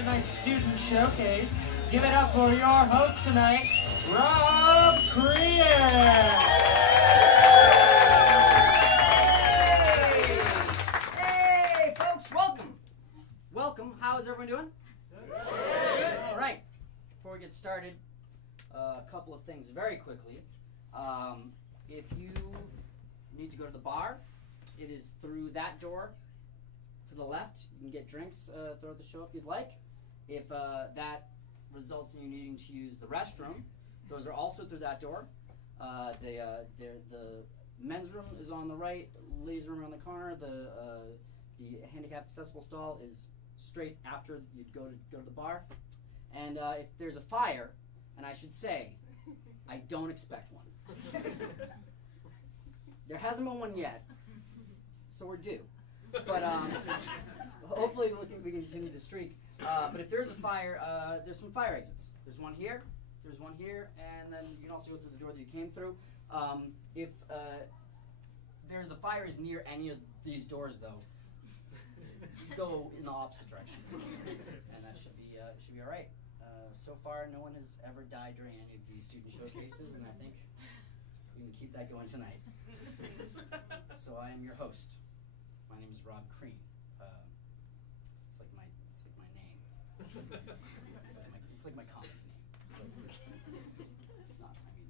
tonight's student showcase. Give it up for your host tonight, Rob Crean. Hey, folks, welcome. Welcome. How is everyone doing? Good. All right. Before we get started, a couple of things very quickly. If you need to go to the bar, it is through that door to the left. You can get drinks throughout the show if you'd like. If that results in you needing to use the restroom, those are also through that door. The men's room is on the right, ladies' room on the corner. The handicapped accessible stall is straight after you'd go to the bar. And if there's a fire, and I should say, I don't expect one. There hasn't been one yet, so we're due. But hopefully we can continue the streak. But if there's a fire, there's some fire exits. There's one here, and then you can also go through the door that you came through. If the fire is near any of these doors, though, go in the opposite direction, and that should be all right. So far, no one has ever died during any of these student showcases, and I think we can keep that going tonight. So I am your host. My name is Rob Crean. It's like my name. It's like my comedy name. It's not. I mean,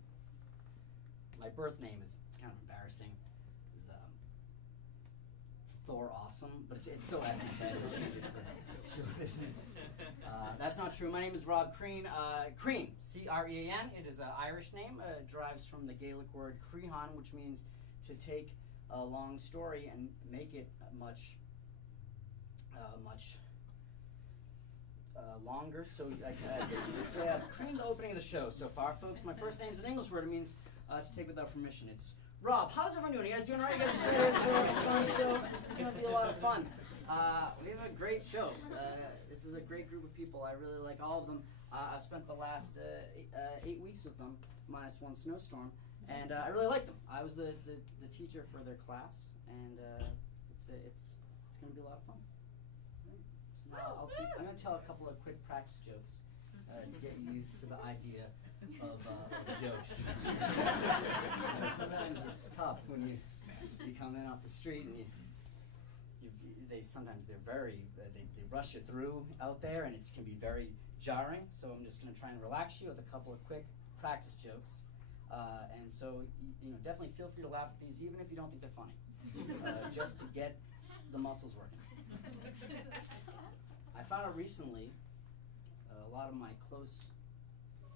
my birth name is kind of embarrassing. It's Thor Awesome, but it's so ethnic that I change it for show business. That's not true. My name is Rob Crean. Crean, C-R-E-A-N. It is an Irish name. It derives from the Gaelic word crehan, which means to take a long story and make it much longer. So it's Crean, the opening of the show so far, folks. My first name is an English word. It means to take without permission. It's Rob. How's everyone doing? You guys doing all right? You guys excited for a fun show? This is going to be a lot of fun. We have a great show. This is a great group of people. I really like all of them. I've spent the last 8 weeks with them, minus one snowstorm, and I really like them. I was the teacher for their class, and it's going to be a lot of fun. So now I'm going to tell a couple of quick practice jokes to get you used to the idea of jokes. Sometimes it's tough when you come in off the street and they rush you through out there, and it can be very jarring. So I'm just going to try and relax you with a couple of quick practice jokes. And so definitely feel free to laugh at these, even if you don't think they're funny, just to get the muscles working. I found out recently a lot of my close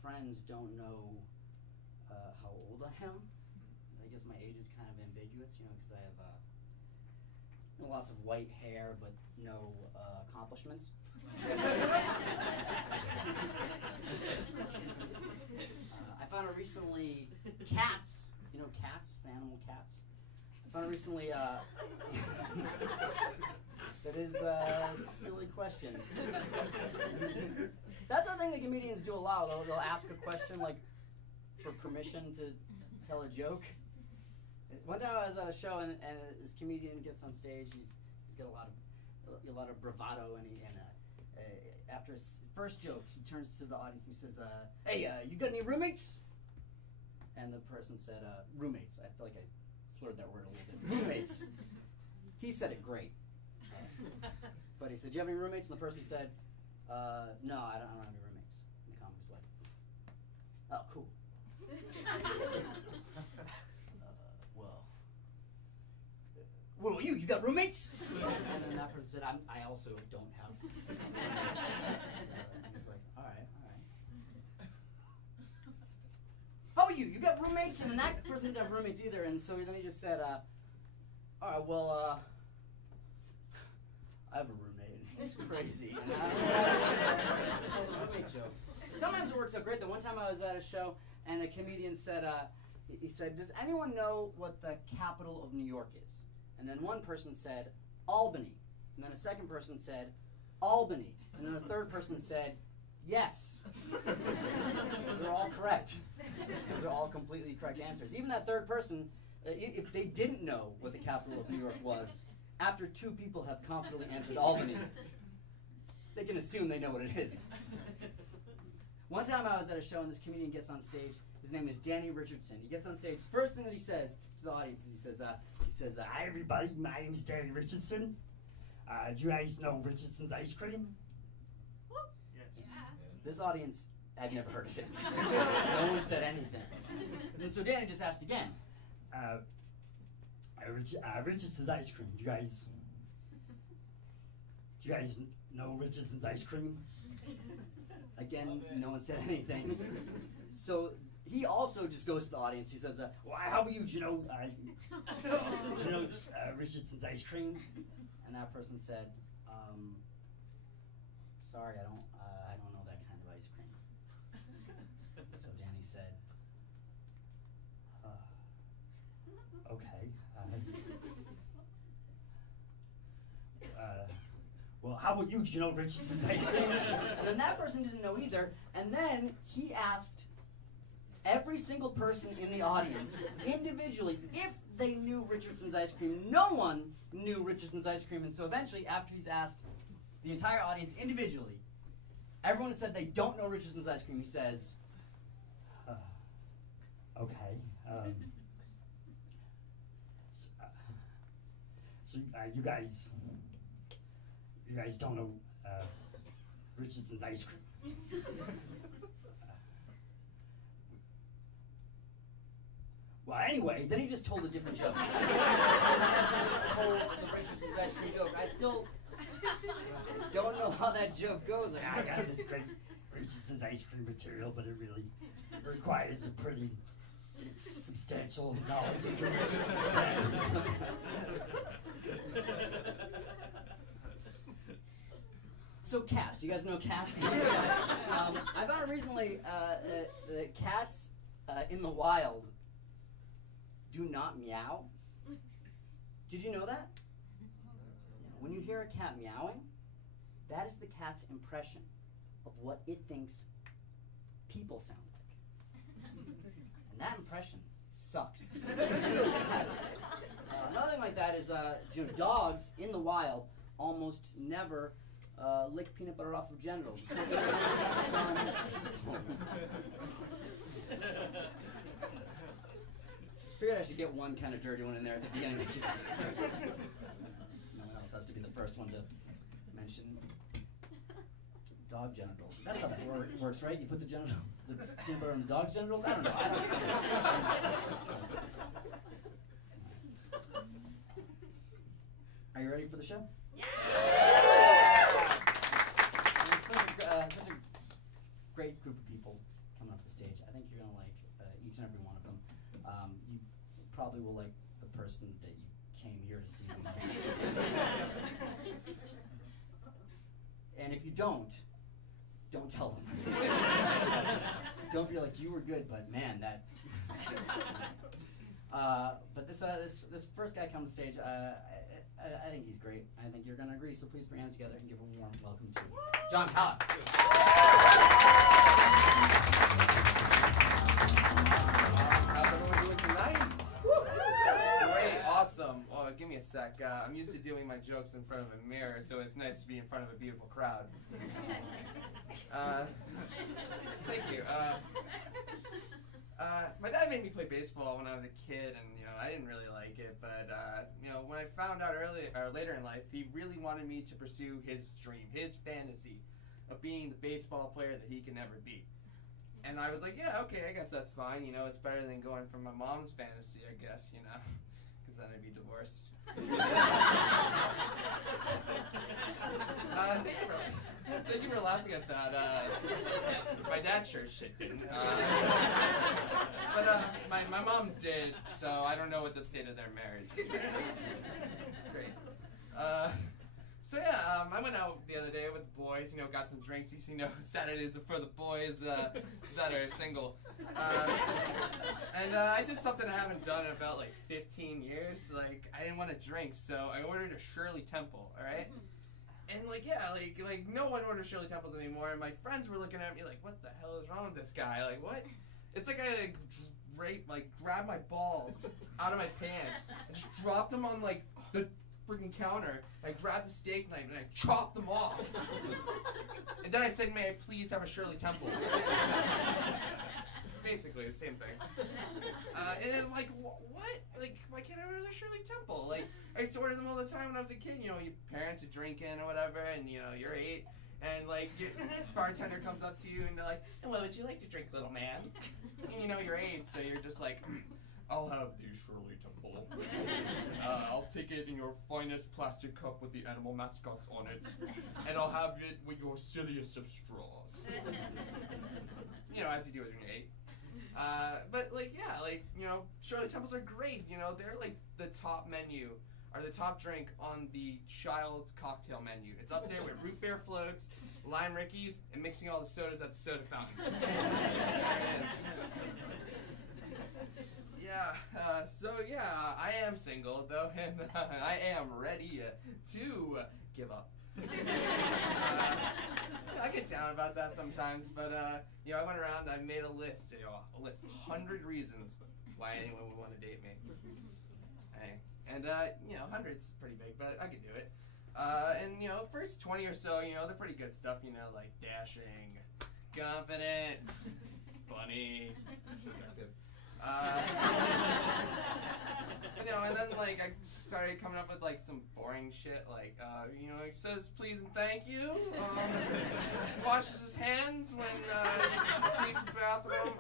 friends don't know how old I am. I guess my age is kind of ambiguous, because I have lots of white hair, but no accomplishments. I found out recently cats, cats, the animal cats. I found out recently, that is a silly question. That's the thing that comedians do a lot. They'll ask a question like for permission to tell a joke. One time I was at a show and this comedian gets on stage. He's got a lot of bravado, and after his first joke, he turns to the audience and he says, "Hey, you got any roommates?" And the person said, "Roommates." I feel like I slurred that word a little bit. Roommates. He said it great, but he said, "Do you have any roommates?" And the person said, "No, I don't have any roommates." And the comic was like, "Oh, cool." What about you? You got roommates? And then that person said, I also don't have roommates. And he's like, all right. How about you? You got roommates? And then that person didn't have roommates either. And so then he just said, all right, well, I have a roommate. He's crazy. And a roommate joke. Sometimes it works out great. The one time I was at a show and a comedian said, he said, does anyone know what the capital of New York is? And then one person said, Albany. And then a second person said, Albany. And then a third person said, yes. Those are all correct. Those are all completely correct answers. Even that third person, if they didn't know what the capital of New York was, after two people have confidently answered Albany, they can assume they know what it is. One time I was at a show and this comedian gets on stage. His name is Danny Richardson. He gets on stage. The first thing that he says to the audience is he says, "Hi everybody, my name is Danny Richardson. Do you guys know Richardson's ice cream?" Yes. Yeah. This audience had never heard of it. No one said anything. And so Danny just asked again. Richardson's ice cream. Do you guys know Richardson's ice cream? Again, no one said anything. So he also just goes to the audience. He says, "Well, how about you? Do you know Richardson's ice cream?" And that person said, "Sorry, I don't know that kind of ice cream." So Danny said, "Okay. Well, how about you? Do you know Richardson's ice cream?" And then that person didn't know either. And then he asked every single person in the audience individually if they knew Richardson's ice cream. No one knew Richardson's ice cream. And so eventually, after he's asked the entire audience individually, everyone said they don't know Richardson's ice cream. He says, "Okay. So you guys don't know Richardson's ice cream." Well, anyway, then he just told a different joke. Told the Richardson's ice cream joke. I still don't know how that joke goes. Like, I got this great Richardson's ice cream material, but it really requires a pretty substantial knowledge of the Richardson's brand. So cats, you guys know cats? I found recently that cats in the wild do not meow. Did you know that? When you hear a cat meowing, that is the cat's impression of what it thinks people sound like. And that impression sucks. Another thing like that is, dogs in the wild almost never lick peanut butter off of genitals. Figured I should get one kind of dirty one in there at the beginning. No one else has to be the first one to mention dog genitals. That's how that works, right? You put the peanut butter on the dog's genitals? I don't know. Are you ready for the show? Yeah. Such a great group of people coming up the stage. I think you're going to like each and every one of them. You probably will like the person that you came here to see the most. And if you don't tell them. Don't be like, you were good, but man, that... But this first guy coming to stage, I think he's great. I think you're going to agree, so please put your hands together and give a warm welcome to John Calla. How's everyone doing tonight? Great, awesome. Well, give me a sec. I'm used to doing my jokes in front of a mirror, so it's nice to be in front of a beautiful crowd. Thank you. My dad made me play baseball when I was a kid, and I didn't really like it. But when I found out later in life, he really wanted me to pursue his dream, his fantasy of being the baseball player that he can never be. And I was like, yeah, okay, I guess that's fine. It's better than going for my mom's fantasy, I guess, because then I'd be divorced. Thank you for laughing at that. My dad sure as shit didn't. But my mom did, so I don't know what the state of their marriage is. Great. So yeah, I went out the other day with the boys, got some drinks. Saturdays are for the boys that are single. And I did something I haven't done in about 15 years. I didn't want to drink, so I ordered a Shirley Temple, alright? And no one orders Shirley Temples anymore, and my friends were looking at me like, what the hell is wrong with this guy? What? It's like I grabbed my balls out of my pants and just dropped them on the freaking counter. I grabbed the steak knife and I chopped them off. And then I said, "May I please have a Shirley Temple?" Basically the same thing. And then like, what? Like, why can't I order the Shirley Temple? Like, I used to order them all the time when I was a kid. You know, your parents are drinking or whatever, and you know, you're 8. And like, your bartender comes up to you and they're like, "What would you like to drink, little man?" And you know you're 8, so you're just like, "I'll have the Shirley Temple. I'll take it in your finest plastic cup with the animal mascots on it, and I'll have it with your silliest of straws." You know, as you do when you're 8. But like, yeah, like, you know, Shirley Temples are great. You know, they're like the top menu, or the top drink on the child's cocktail menu. It's up there with root beer floats, lime rickeys, and mixing all the sodas at the soda fountain. There it is. Yeah, so yeah, I am single though, and I am ready to give up. I get down about that sometimes, but you know, I went around and I made a list, you know, 100 reasons why anyone would want to date me. Hey. And you know, 100's pretty big, but I can do it. And you know, first 20 or so, you know, they're pretty good stuff, you know, like dashing, confident, funny, seductive. You know, and then like I started coming up with like some boring shit, like you know, he says please and thank you. Washes his hands when he leaves the bathroom.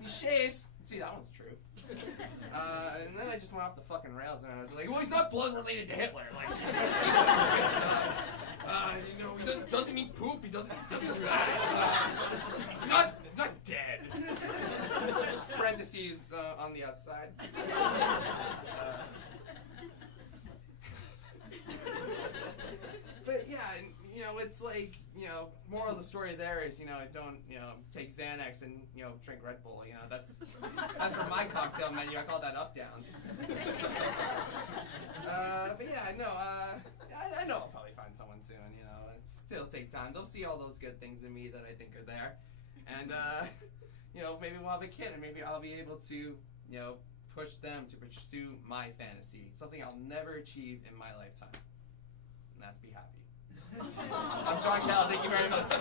He shaves. See, that one's true. And then I just went off the fucking rails, and I was like, well, he's not blood related to Hitler. Like, you know, he doesn't eat poop. He doesn't do that. He's not dead. Parentheses on the outside. But yeah, and, you know, it's like, you know, moral of the story there is, you know, don't, you know, take Xanax and, you know, drink Red Bull. You know, that's for my cocktail menu. I call that up downs. But yeah, I know I'll probably find someone soon. You know, it'll take time. They'll see all those good things in me that I think are there, and you know, maybe we'll have a kid, and maybe I'll be able to, you know, push them to pursue my fantasy, something I'll never achieve in my lifetime, and that's be happy. I'm John Cal. Thank you very much.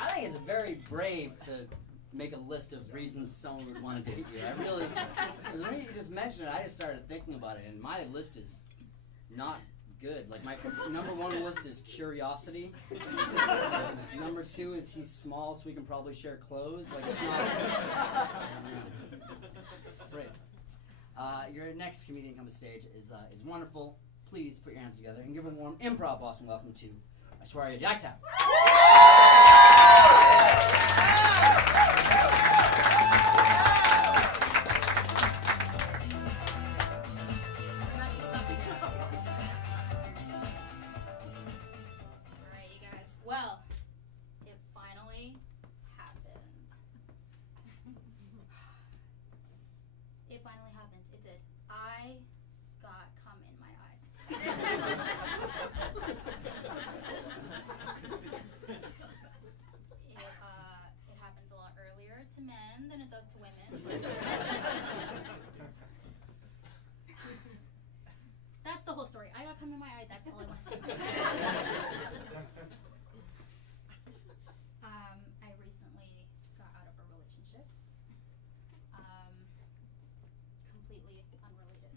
I think it's very brave to make a list of reasons someone would want to date you. I really, because when you just mentioned it, I just started thinking about it, and my list is not good. Like, my number 1 list is curiosity. Number 2 is he's small, so we can probably share clothes. Like, it's not. Great. Your next comedian coming to stage is wonderful. Please put your hands together and give a warm improv Boston welcome to Aishwarya Jagtap. That's the whole story. I got cum in my eye. That's all I want to say. I recently got out of a relationship. Completely unrelated.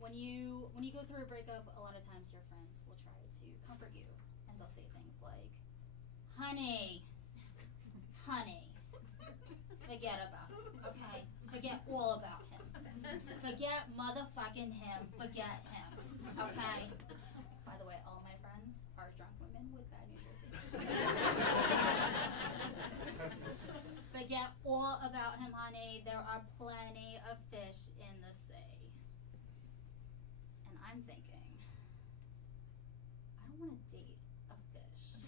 When you go through a breakup, a lot of times your friends will try to comfort you, and they'll say things like, honey, forget about him, okay? Forget all about him. Forget motherfucking him. Forget him, okay? By the way, all my friends are drunk women with bad New Jersey. Forget all about him, honey. There are plenty of fish in the sea. And I'm thinking, I don't want to date a fish.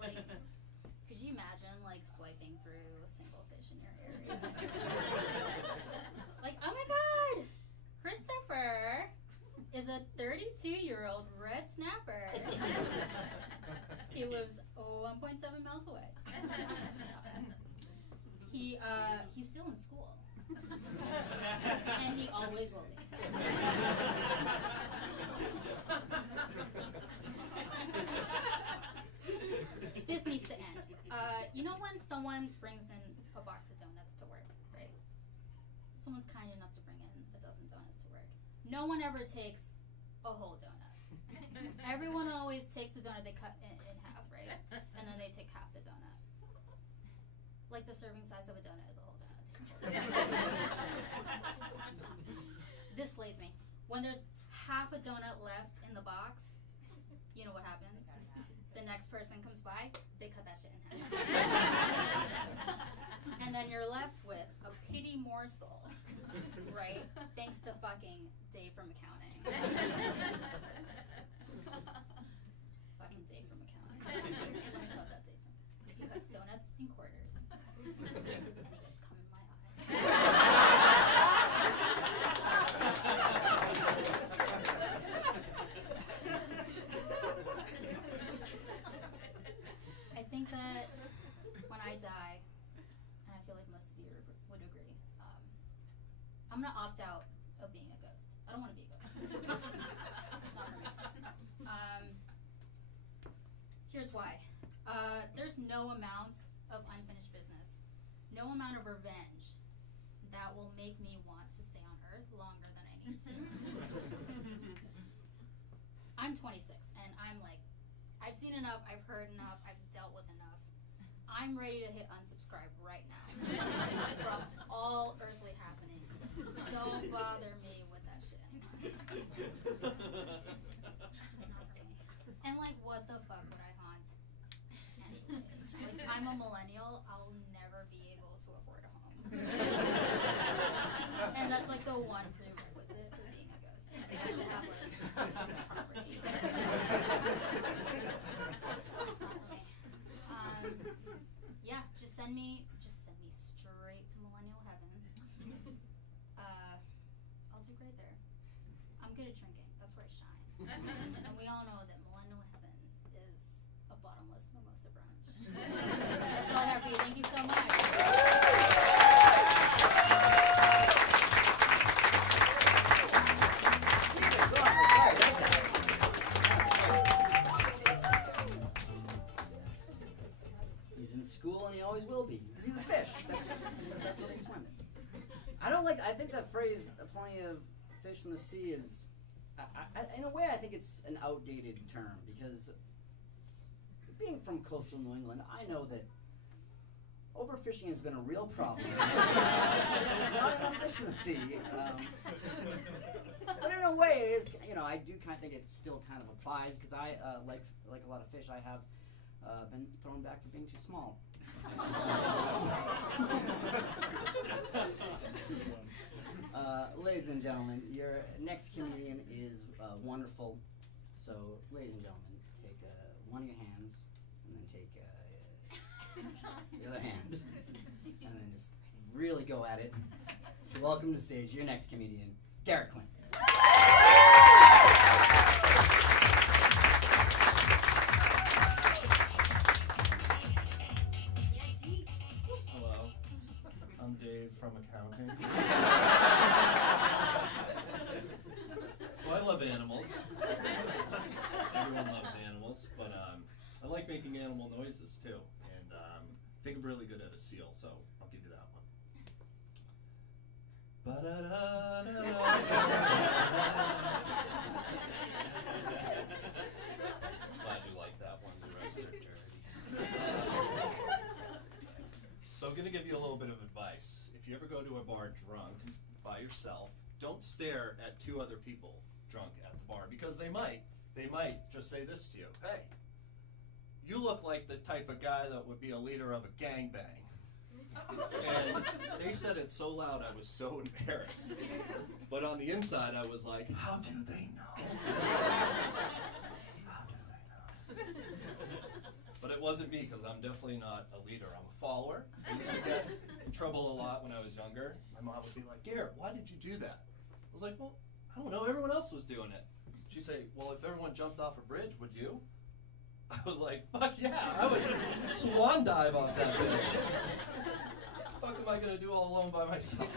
Like, could you imagine, like, swiping through a single fish in your area? Like, oh my god! Christopher is a 32-year-old He lives 1.7 miles away. He's still in school. And he always will be. This needs to end. You know when someone brings in a box of donuts to work, right? Someone's kind enough to bring in a dozen donuts to work. No one ever takes a whole donut. Everyone always takes the donut they cut in half, right? And then they take half the donut. Like the serving size of a donut is a whole donut. This slays me. When there's half a donut left in the box, you know what happens? The next person comes by, they cut that shit in half. And then you're left with a pity morsel, right? Thanks to fucking Dave from accounting. Fucking Dave from accounting. Let me talk about Dave from accounting. He cuts donuts in quarters. And he gets cum in my eye. I think that when I die, and I feel like most of you would agree, I'm gonna opt out of being a ghost. I don't want to be a ghost. It's not for me. Here's why. There's no amount of unfinished business, no amount of revenge that will make me want to stay on Earth longer than I need to. I'm 26, and I'm like, I've seen enough, I've heard enough, I've dealt with enough. I'm ready to hit unsubscribe right now from all earthly happenings. Don't bother me with that shit anymore. It's not for me. And like, what the fuck would I haunt anyways? Like, I'm a millennial, I'll never be able to afford a home. And that's like the one prerequisite for being a ghost. You have to have like property. It's not for me. Yeah, just send me straight to millennial heaven. I'll do great there. I'm good at drinking. That's where I shine. And we all know that millennial heaven is a bottomless mimosa brunch. That's all I have for you. Thank you so much. School, and he always will be. Because he's a fish. That's what they swim in. I think that phrase, plenty of fish in the sea, is, in a way, I think it's an outdated term. Because being from coastal New England, I know that overfishing has been a real problem. There's not enough fish in the sea. But in a way, it is, I do kind of think it still kind of applies. Because I, like a lot of fish, I have been thrown back for being too small. Ladies and gentlemen, your next comedian is wonderful. So, ladies and gentlemen, take one of your hands, and then take the other hand, and then just really go at it. Welcome to the stage, your next comedian, Garrett Quinn. I'm Dave from accounting. So I love animals. Everyone loves animals, but I like making animal noises too. And I think I'm really good at a seal, so I'll give you that one. Glad you like that one. The rest are dirty. So I'm going to give you a little bit of advice. If you ever go to a bar drunk by yourself, don't stare at two other people drunk at the bar, because they might just say this to you: hey, you look like the type of guy that would be a leader of a gangbang. And they said it so loud I was so embarrassed. But on the inside I was like, how do they know? How do they know? But it wasn't me, because I'm definitely not a leader. I'm a follower. I used to get in trouble a lot when I was younger. My mom would be like, Garrett, why did you do that? I was like, well, I don't know. Everyone else was doing it. She'd say, well, if everyone jumped off a bridge, would you? I was like, fuck yeah, I would swan dive off that bitch. What the fuck am I gonna do all alone by myself?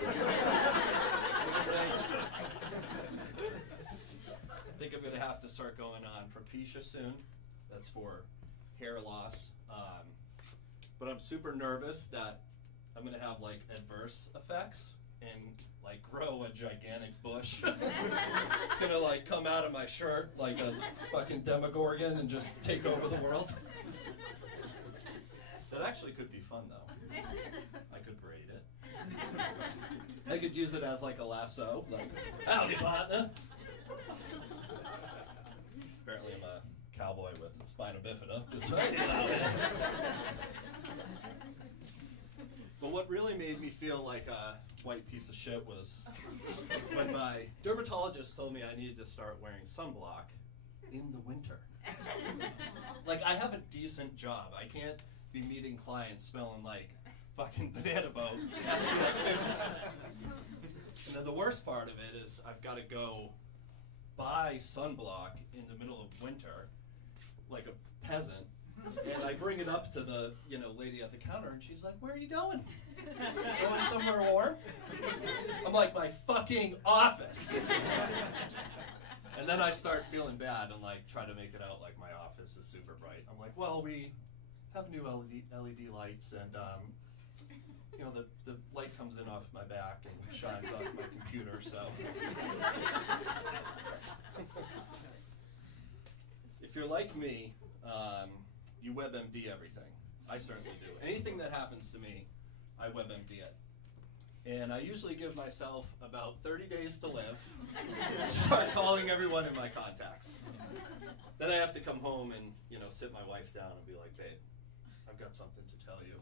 I think I'm gonna have to start going on Propecia soon. That's for hair loss. But I'm super nervous that I'm gonna have like adverse effects and like grow a gigantic bush. It's gonna like come out of my shirt like a fucking Demogorgon and just take over the world. That actually could be fun though. I could braid it. I could use it as like a lasso, like, howdy partner. Apparently I'm a cowboy with spina bifida. Just right. But what really made me feel like a white piece of shit was when my dermatologist told me I needed to start wearing sunblock in the winter. Like, I have a decent job. I can't be meeting clients smelling like fucking banana boat. And then the worst part of it is I've got to go buy sunblock in the middle of winter like a peasant. And I bring it up to the, lady at the counter, and she's like, "Where are you going? Going somewhere warm?" I'm like, "My fucking office." And then I start feeling bad and like try to make it out like my office is super bright. I'm like, "Well, we have new LED lights, and the light comes in off my back and shines off my computer, so." If you're like me, you WebMD everything. I certainly do. Anything that happens to me, I WebMD it. And I usually give myself about 30 days to live. Start calling everyone in my contacts. Then I have to come home and, sit my wife down and be like, "Babe, I've got something to tell you.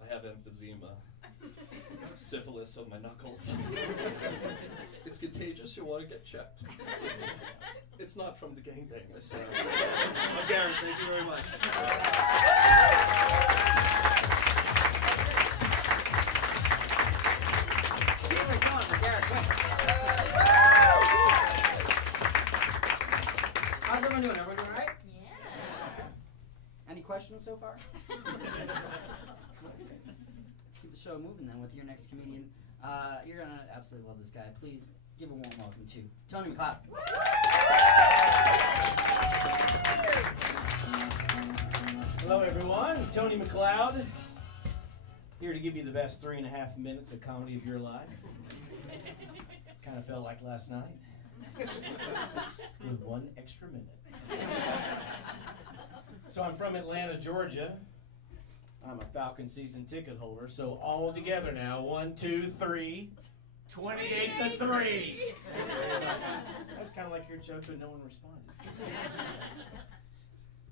I have emphysema. Syphilis on my knuckles. It's contagious, you want to get checked. It's not from the gangbang, I swear." I'm Garrett, thank you very much. Keep it going for Garrett, quick. How's everyone doing? Everyone doing all right? Yeah. Any questions so far? Let's keep the show moving then with your next comedian. You're going to absolutely love this guy. Please give a warm welcome to Tony McLeod. Hello everyone, Tony McLeod, here to give you the best 3.5 minutes of comedy of your life. Kind of felt like last night, with 1 extra minute. So I'm from Atlanta, Georgia. I'm a Falcon season ticket holder, so all together now, 1, 2, 3, 28 to 3. That was kind of like your joke, but no one responded.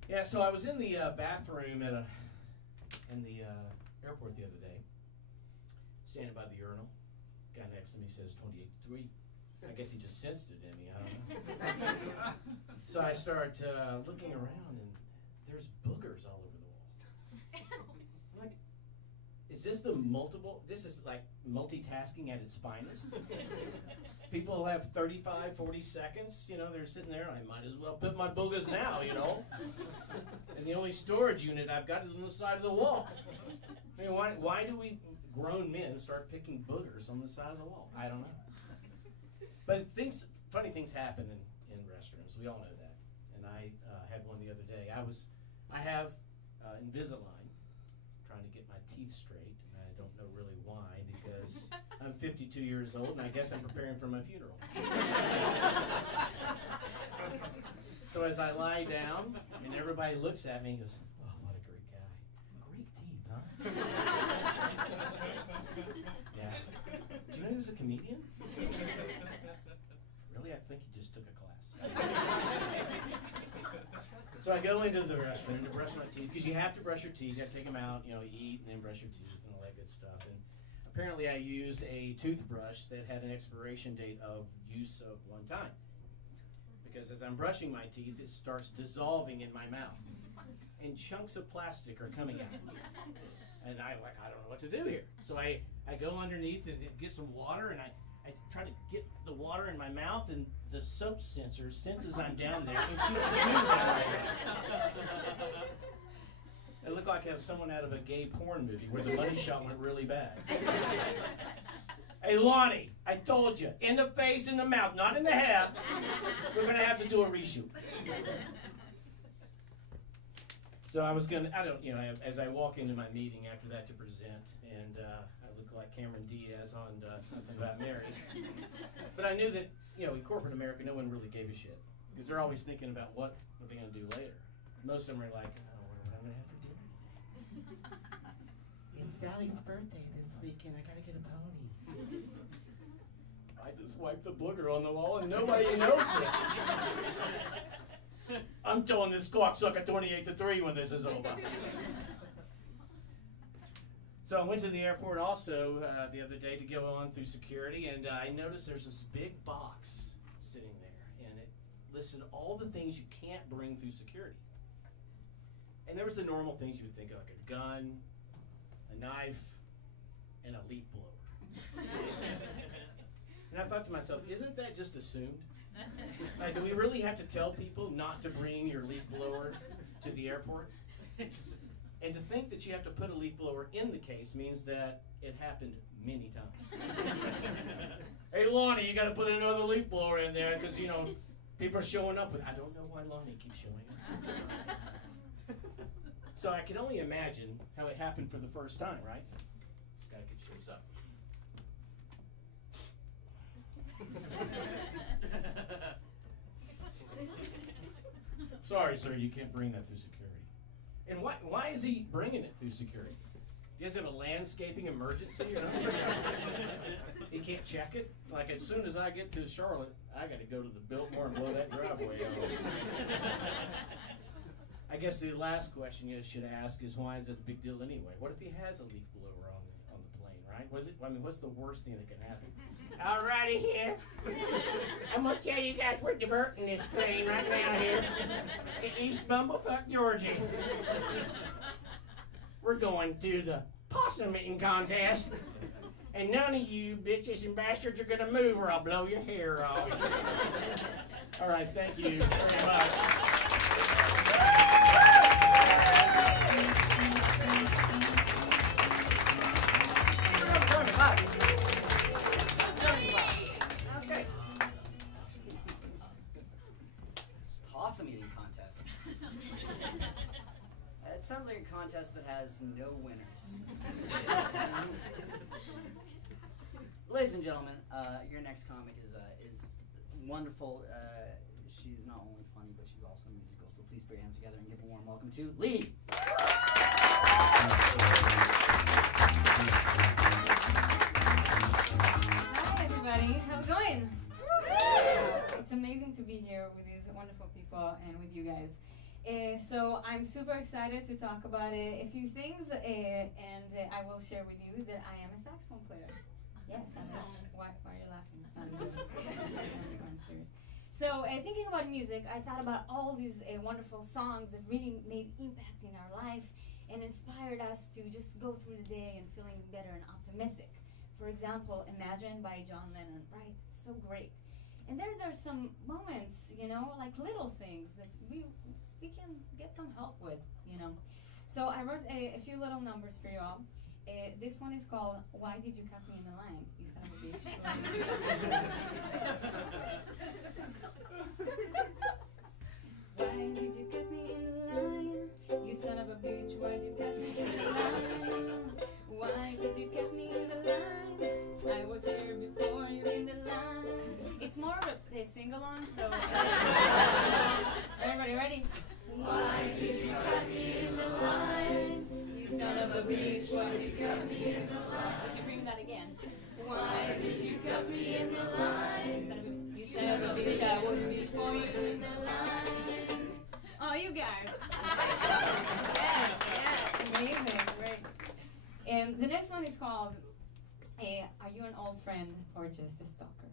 Yeah, so I was in the bathroom in the airport the other day, standing by the urinal. Guy next to me says 28 to 3. I guess he just sensed it in me, I don't know. So I start looking around, and there's boogers all over the wall. I'm like, is this this is like multitasking at its finest? People have 35, 40 seconds, they're sitting there, I might as well put my boogers now, And the only storage unit I've got is on the side of the wall. I mean, why do we grown men start picking boogers on the side of the wall? I don't know. But funny things happen in restrooms. We all know that. And I had one the other day. I have Invisalign, trying to get my teeth straight, and I don't know really why, because I'm 52 years old, and I guess I'm preparing for my funeral. So as I lie down, and everybody looks at me and goes, "Oh, what a great guy. Great teeth, huh?" Yeah. Do you know he was a comedian? Really? I think he just took a class. So I go into the restroom to brush my teeth, because you have to brush your teeth. You have to take them out, eat, and then brush your teeth and all that good stuff. And apparently I used a toothbrush that had an expiration date of use of 1 time. Because as I'm brushing my teeth, it starts dissolving in my mouth. And chunks of plastic are coming out. And I don't know what to do here. So I go underneath and get some water, and I try to get the water in my mouth, and the soap sensor senses I'm down there and shoots a beam down there. It looked like I have someone out of a gay porn movie where the money shot went really bad. Hey, Lonnie, I told you, in the face, in the mouth, not in the head. We're going to have to do a reshoot. So I was going to, as I walk into my meeting after that to present, and I look like Cameron Diaz on Something About Mary. But I knew that, in corporate America, no one really gave a shit. Because they're always thinking about what they're going to do later. Most of them are like, I wonder what I'm going to have for dinner today. It's Sally's birthday this weekend. I got to get a pony. I just wiped the booger on the wall and nobody knows it. I'm telling this cocksucker 28-3 when this is over. So I went to the airport also the other day to go on through security, and I noticed there's this big box sitting there, and it listed all the things you can't bring through security. And there was the normal things you would think of, like a gun, a knife, and a leaf blower. And I thought to myself, isn't that just assumed? Like, do we really have to tell people not to bring your leaf blower to the airport? And to think that you have to put a leaf blower in the case means that it happened many times. Hey, Lonnie, you got to put another leaf blower in there because, people are showing up with, I don't know why Lonnie keeps showing up. So I can only imagine how it happened for the first time, right? This guy could shows up. Sorry, sir, you can't bring that through security. And why is he bringing it through security? Does he have a landscaping emergency or something? He can't check it? Like, as soon as I get to Charlotte, I got to go to the Biltmore and blow that driveway out. I guess the last question you should ask is, why is it a big deal anyway? What if he has a leaf blower on the plane, right? What's the worst thing that can happen? Alrighty here. I'm going to tell you guys we're diverting this train right now here in East Bumblefuck, Georgia. We're going to the possum eating contest. And none of you bitches and bastards are going to move or I'll blow your hair off. All right, thank you very much. Possum eating contest. It sounds like a contest that has no winners. Ladies and gentlemen, your next comic is wonderful. She's not only funny, but she's also musical. So please put your hands together and give a warm welcome to Lee. Hi everybody, how's it going? It's amazing to be here with these wonderful people and with you guys. So I'm super excited to talk about a few things, and I will share with you that I am a saxophone player. Yes, why are you laughing? It's not a joke. I'm serious. So thinking about music, I thought about all these wonderful songs that really made impact in our life and inspired us to just go through the day and feeling better and optimistic. For example, Imagine by John Lennon, right? So great. And then there's some moments, like little things that we can get some help with, So I wrote a few little numbers for you all. This one is called Why Did You Cut Me in the Line, You Son of a Bitch? Why did you cut me in the line? You son of a bitch, why'd you cut me in the line? Why did you cut me in the line? I was here before you in the line. It's more of a sing-along, so everybody ready? Why did you cut me in the line? You son of a bitch, why did you cut me in the line? Let me bring that again. Why did you cut me in the line? You son of a bitch, I was before you in the line. Oh, you guys. Yeah, amazing, great. And the next one is called Are You an Old Friend or Just a Stalker?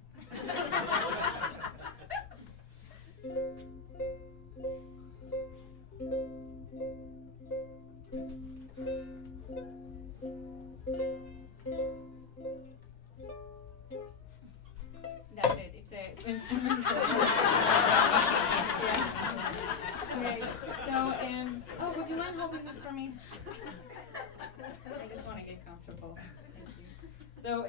That's it. It's an instrumental. open this for me? I just want to get comfortable. Thank you. So,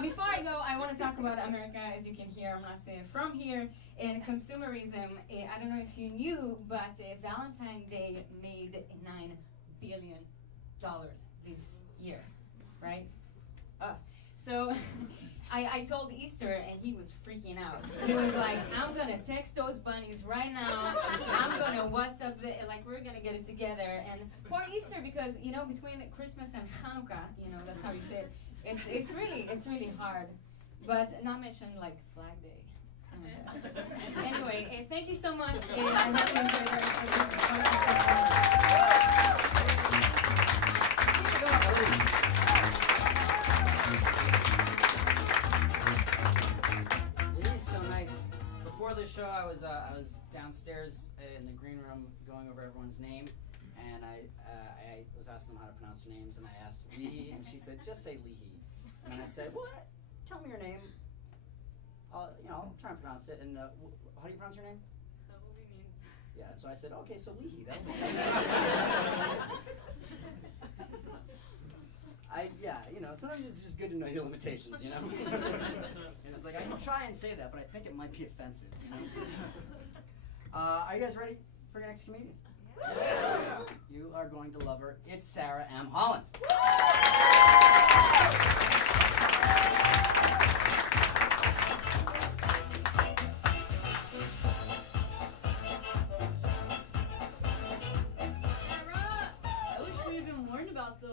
before I go, I want to talk about America. As you can hear, I'm not from here. And consumerism, I don't know if you knew, but Valentine's Day made $9 billion this year, right? So I told Easter, and he was freaking out. He was like, I'm going to text those bunnies right now. I'm going to WhatsApp, we're going to get it together. And poor Easter, because, between Christmas and Hanukkah, that's how you say it, it's really hard. But not mention, Flag Day. Anyway, thank you so much. I hope you enjoyed It is so nice. Before the show, I was downstairs in the green room going over everyone's name, and I was asking them how to pronounce their names, and I asked Leahy, and she said, just say Leahy. And then I said, what? Tell me your name. I'll try and pronounce it. And how do you pronounce your name? Yeah, so I said, okay, so Leahy. That'll be sometimes it's just good to know your limitations, And it's like, I can try and say that, but I think it might be offensive, Are you guys ready for your next comedian? Yeah. You are going to love her. It's Sarah M. Holland.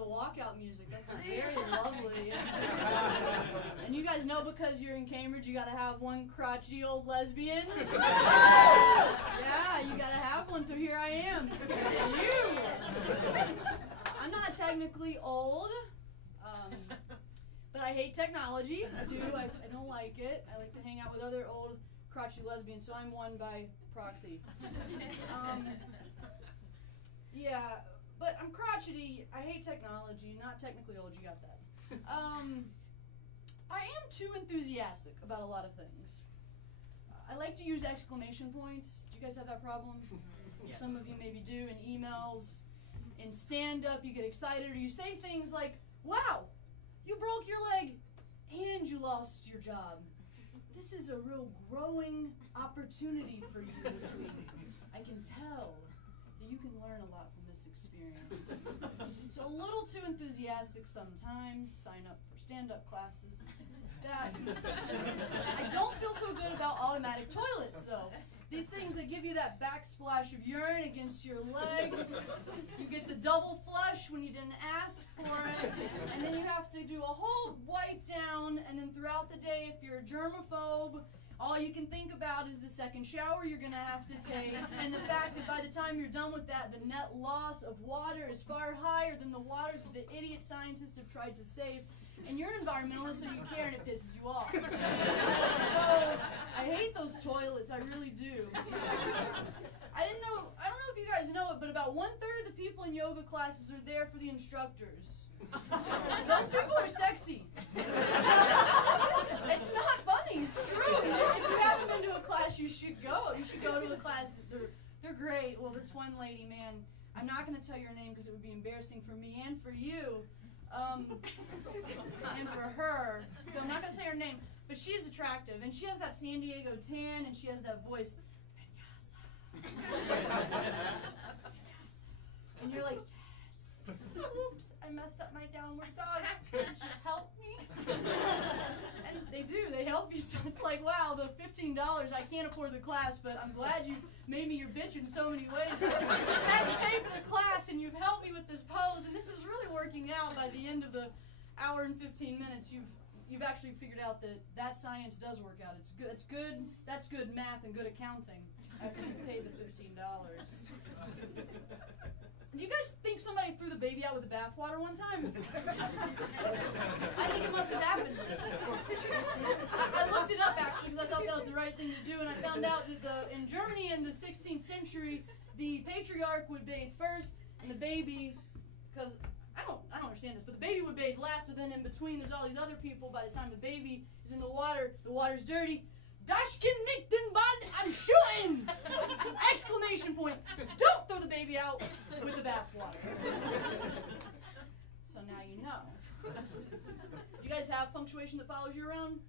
Walkout music. That's very lovely. And you guys know, because you're in Cambridge, you gotta have one crotchety old lesbian. Yeah, you gotta have one, so here I am. You! I'm not technically old, but I hate technology. I do. I don't like it. I like to hang out with other old crotchety lesbians, so I'm one by proxy. Yeah. But I'm crotchety. I hate technology. Not technically old. You got that. I am too enthusiastic about a lot of things. I like to use exclamation points. Do you guys have that problem? Yeah. Some of you maybe do in emails. In stand-up, you get excited, or you say things like, wow, you broke your leg and you lost your job. This is a real growing opportunity for you this week. I can tell that you can learn a lot from this experience. So a little too enthusiastic sometimes. Sign up for stand-up classes and things like that. I don't feel so good about automatic toilets, though. These things that give you that backsplash of urine against your legs. You get the double flush when you didn't ask for it. And then you have to do a whole wipe down. And then throughout the day, if you're a germaphobe, all you can think about is the second shower you're going to have to take, and the fact that by the time you're done with that, the net loss of water is far higher than the water that the idiot scientists have tried to save. And you're an environmentalist, so you care, and it pisses you off. So, I hate those toilets, I really do. I don't know if you guys know it, but about 1/3 of the people in yoga classes are there for the instructors. Those people are sexy. It's not funny, it's true. If you haven't been to a class, you should go. You should go to a class. They're great. Well, this one lady, man, I'm not going to tell your name because it would be embarrassing for me and for you. And for her. So I'm not going to say her name, but she's attractive. And she has that San Diego tan, and she has that voice. And you're like, yes. Oops, I messed up my downward dog. Could you help me? And they do. They help you. So it's like, wow, the $15, I can't afford the class, but I'm glad you made me your bitch in so many ways. I had to pay for the class, and you've helped me with this pose, and this is really working out. By the end of the hour and 15 minutes, you've actually figured out that science does work out. It's good. It's good. That's good math and good accounting after you pay the $15. Do you guys think somebody threw the baby out with the bathwater one time? I think it must have happened. I looked it up, actually, because I thought that was the right thing to do, and I found out that in Germany in the 16th century, the patriarch would bathe first, and the baby, because I don't understand this, but the baby would bathe last, so then in between there's all these other people. By the time the baby is in the water's dirty, Das Kind nicht den Mann am Schuhen! Exclamation point. Don't throw the baby out with the bathwater. So now you know. Do you guys have punctuation that follows you around?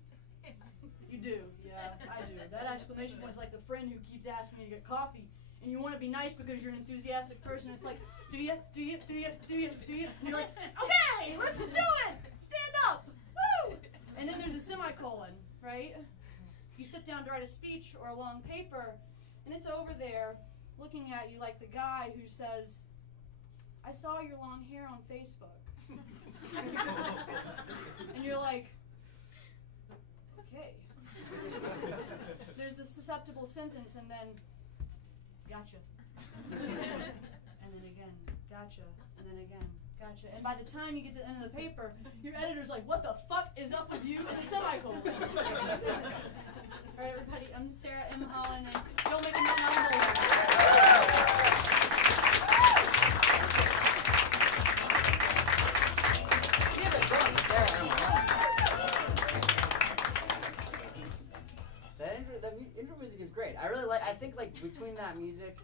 You do, yeah, I do. That exclamation point is like the friend who keeps asking you to get coffee, and you want to be nice because you're an enthusiastic person. It's like, do you? And you're like, okay, let's do it! Stand up! Woo! And then there's a semicolon, right? You sit down to write a speech or a long paper, and it's over there looking at you like the guy who says, I saw your long hair on Facebook. And you're like, okay. There's the susceptible sentence, and then, gotcha. And then again, gotcha. And then again, gotcha. And by the time you get to the end of the paper, your editor's like, what the fuck is up with you? And the semicolon. All right, everybody, I'm Sarah M. Holland, and don't make a note now. That intro music is great. I think between that music,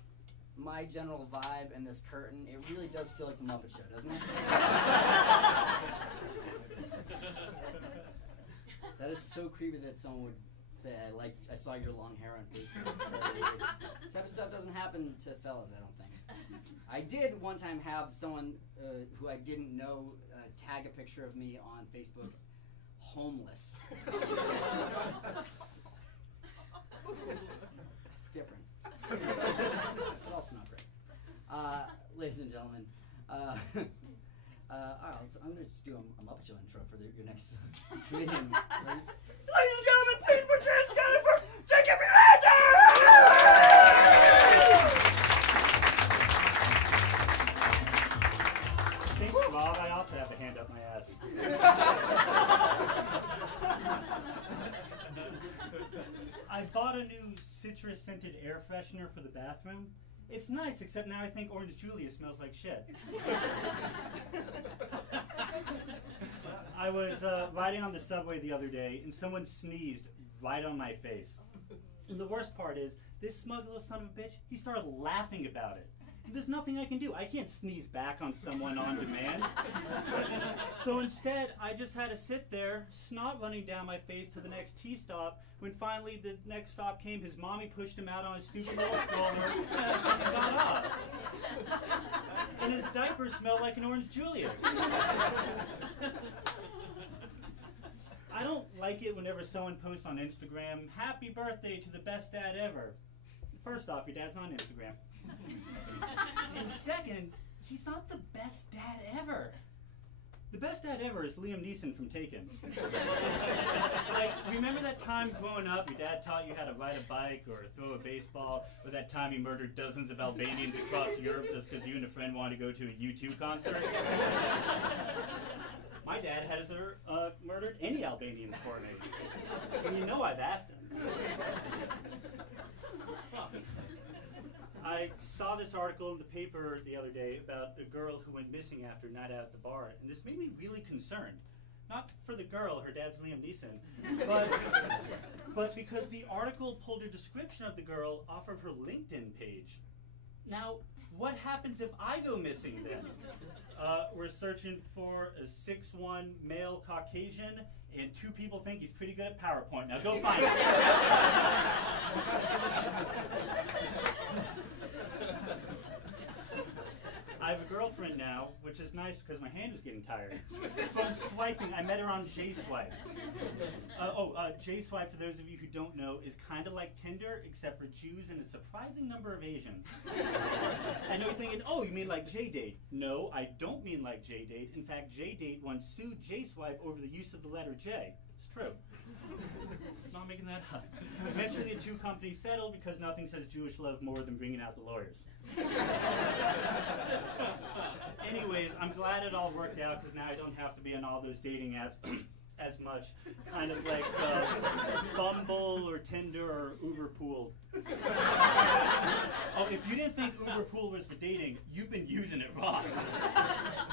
my general vibe, and this curtain, it really does feel like the Muppet Show, doesn't it? That is so creepy that someone would say, I saw your long hair on Facebook. That type of stuff doesn't happen to fellas, I don't think. I did one time have someone who I didn't know tag a picture of me on Facebook, homeless. It's different. But also not great. Ladies and gentlemen, all right, I'm going to just do a Muppet Show intro for your next comedian. Ladies and gentlemen, please put your hands together for Jacob Thanks, Rob. I also have a hand up my ass. I bought a new citrus-scented air freshener for the bathroom. It's nice, except now I think Orange Julia smells like shit. I was riding on the subway the other day, and someone sneezed right on my face. And the worst part is, this smug little son of a bitch, he started laughing about it. There's nothing I can do. I can't sneeze back on someone on demand. So instead, I just had to sit there, snot running down my face to the next T-stop. When finally the next stop came, his mommy pushed him out on a stupid little stroller and got off. And his diaper smelled like an Orange Julius. I don't like it whenever someone posts on Instagram, "Happy birthday to the best dad ever." First off, your dad's not on Instagram. And second, he's not the best dad ever. The best dad ever is Liam Neeson from Taken. Remember that time growing up, your dad taught you how to ride a bike or throw a baseball, or that time he murdered dozens of Albanians across Europe just because you and a friend wanted to go to a U2 concert? My dad has murdered any Albanians for me. And you know I've asked him. I saw this article in the paper the other day about a girl who went missing after a night out at the bar, and this made me really concerned. Not for the girl, her dad's Liam Neeson, but because the article pulled a description of the girl off of her LinkedIn page. Now, what happens if I go missing then? We're searching for a 6'1" male Caucasian, and 2 people think he's pretty good at PowerPoint. Now go find him. I have a girlfriend now, which is nice because my hand was getting tired. From swiping, I met her on J-Swipe. J-Swipe, for those of you who don't know, is kind of like Tinder, except for Jews and a surprising number of Asians. I know you're thinking, oh, you mean like J-Date. No, I don't mean like J-Date. In fact, J-Date once sued J-Swipe over the use of the letter J. It's true. I'm not making that up. Eventually, the 2 companies settled because nothing says Jewish love more than bringing out the lawyers. Anyways, I'm glad it all worked out because now I don't have to be on all those dating apps as much. Kind of like Bumble or Tinder or Uberpool. Oh, if you didn't think Uberpool was for dating, you've been using it wrong.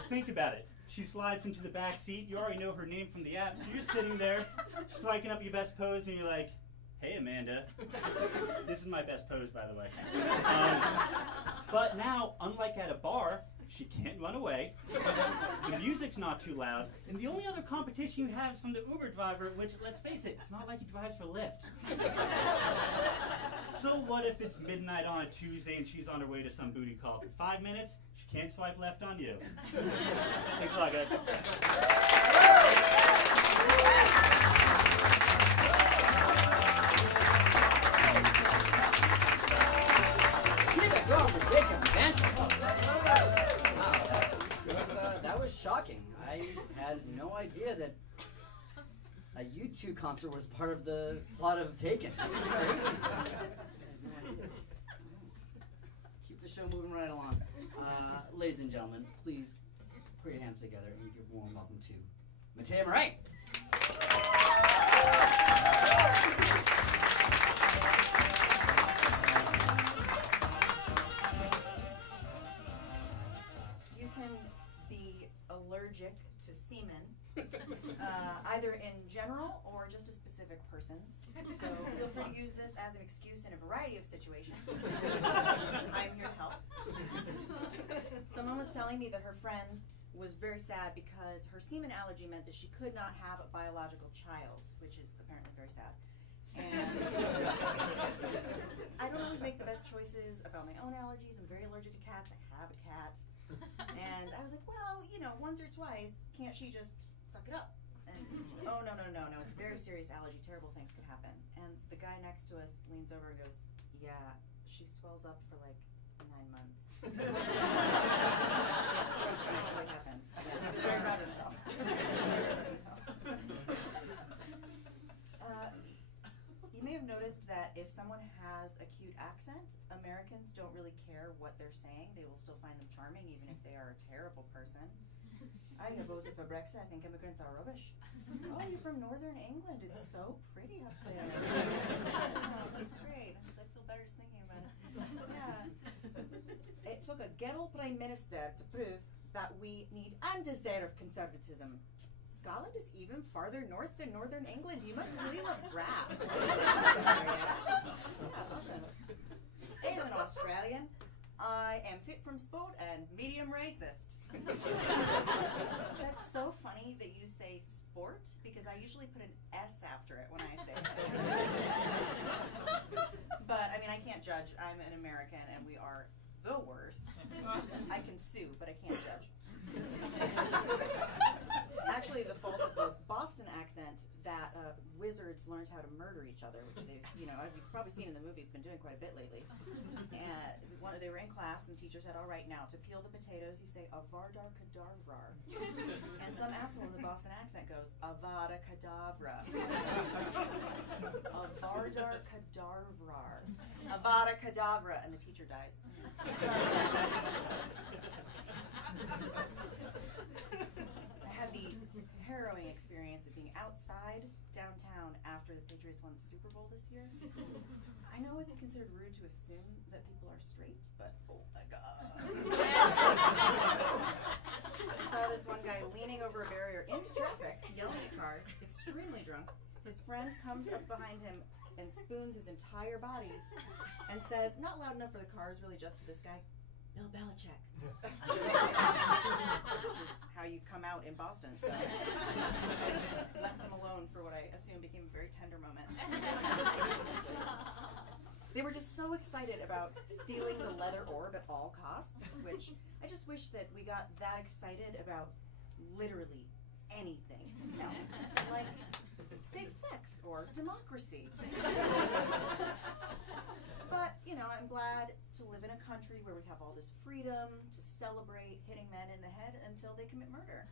Think about it. She slides into the back seat. You already know her name from the app, so you're sitting there, striking up your best pose, and you're like, Hey, Amanda. This is my best pose, by the way. But now, unlike at a bar, she can't run away. The music's not too loud. And the only other competition you have is from the Uber driver, which, let's face it, it's not like he drives for Lyft. So what if it's midnight on a Tuesday and she's on her way to some booty call? For 5 minutes, she can't swipe left on you. Thanks a lot, guys. That was shocking. I had no idea that a U2 concert was part of the plot of Taken. That's crazy. Keep the show moving right along. Ladies and gentlemen, please put your hands together and give a warm welcome to Mattea Murray. You can be allergic to semen, either in general or just to specific persons. So feel free to use this as an excuse in a variety of situations. I'm here to help. Someone was telling me that her friend was very sad because her semen allergy meant that she could not have a biological child, which is apparently very sad. And I don't always make the best choices about my own allergies. I'm very allergic to cats. I have a cat. And I was like, well, you know, once or twice, can't she just suck it up? And, oh, no, it's a very serious allergy. Terrible things could happen. And the guy next to us leans over and goes, yeah, she swells up for like 9 months. It actually happened. Yeah, he was very proud of himself. You may have noticed that if someone has a cute accent, Americans don't really care what they're saying. They will still find them charming, even if they are a terrible person. I have voted for Brexit. I think immigrants are rubbish. Oh, you're from Northern England. It's so pretty up there. Oh, that's great. I feel better just thinking about it. Yeah. It took a Gettle Prime Minister to prove that we need and deserve conservatism. Scotland is even farther north than Northern England. You must really love grass. Yeah, awesome. As an Australian, I am fit from sport and medium racist. That's so funny that you say sport, because I usually put an S after it when I say it. But, I mean, I can't judge. I'm an American, and we are the worst. I can sue, but I can't judge. Actually, the fault of the Boston accent that wizards learned how to murder each other, which they've, you know, as you've probably seen in the movies, been doing quite a bit lately. And they were in class, and the teacher said, all right, now, to peel the potatoes, you say, avardar kadavrar. And some asshole in the Boston accent goes, avada kadavra. Avardar kadavrar. Avada kadavra, and the teacher dies. I had the harrowing experience of being outside downtown after the Patriots won the Super Bowl this year. I know it's considered rude to assume that people are straight, but oh my god. I saw this one guy leaning over a barrier into traffic, yelling at cars, extremely drunk. His friend comes up behind him and spoons his entire body and says, not loud enough for the cars, really just to this guy, Bill Belichick. Which is how you come out in Boston, so left them alone for what I assume became a very tender moment. They were just so excited about stealing the leather orb at all costs, which I just wish that we got that excited about literally anything else. Like safe sex or democracy. But, you know, I'm glad to live in a country where we have all this freedom to celebrate hitting men in the head until they commit murder.